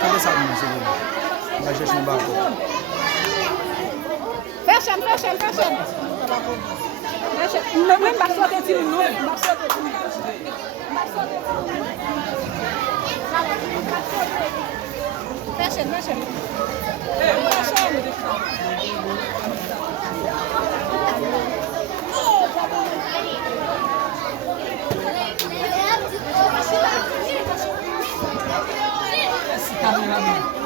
Cadê essa música? Vai chercher um barco. Fecha. Não, mas passou dentro de novo. Fecha. Esse cameraman.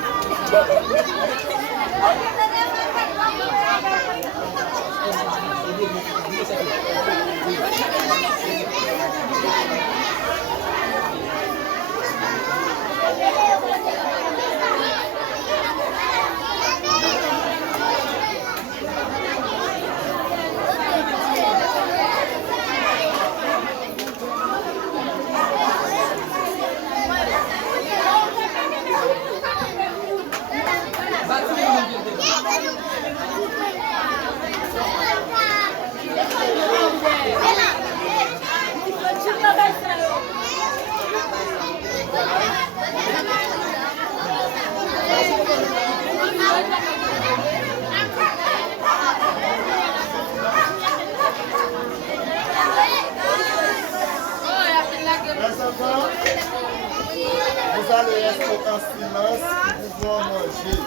Vous allez rester en silence pour pouvoir manger.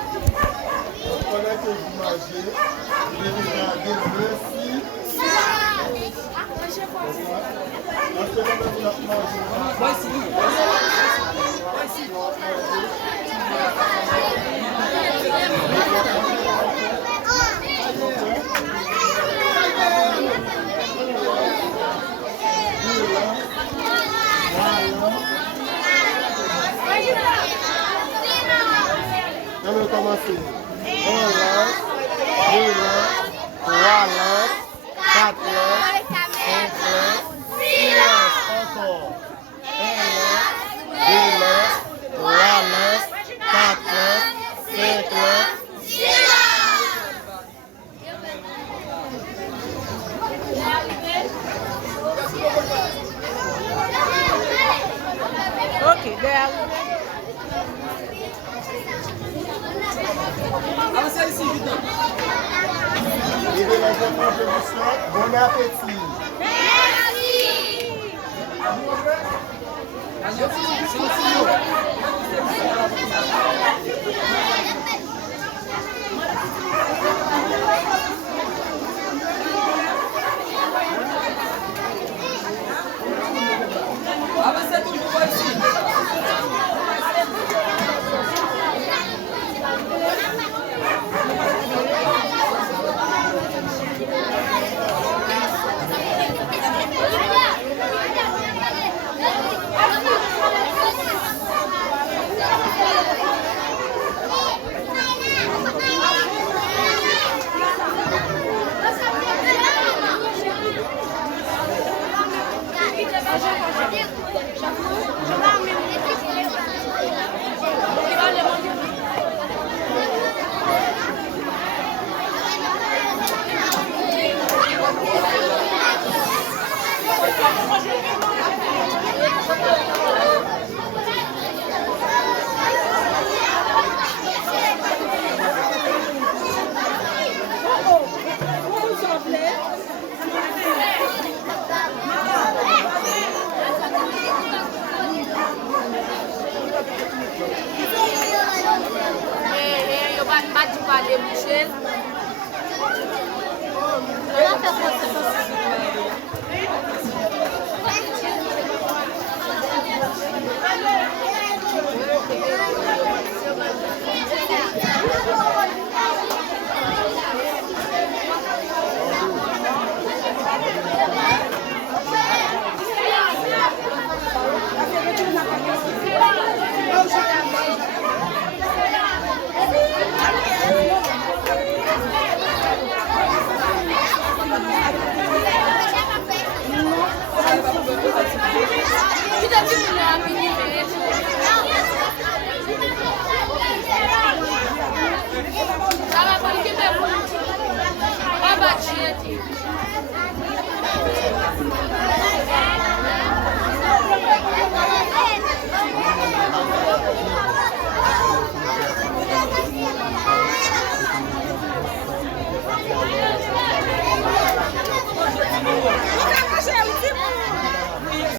Donc pendant que vous mangez, vous devez regarder merci. Parce que quand vous mangez, on va commencer. 1 lance, 2 lances, 3 lances, 4 lances, 5 lances, 6 lances. Encore. 1 lance, 2 lances, 3 lances, 4 lances, 5 lances, 6 Ok, there. Avancez ici, vite. Et de la contribution, bon appétit. Avancez toujours par ici. Allez.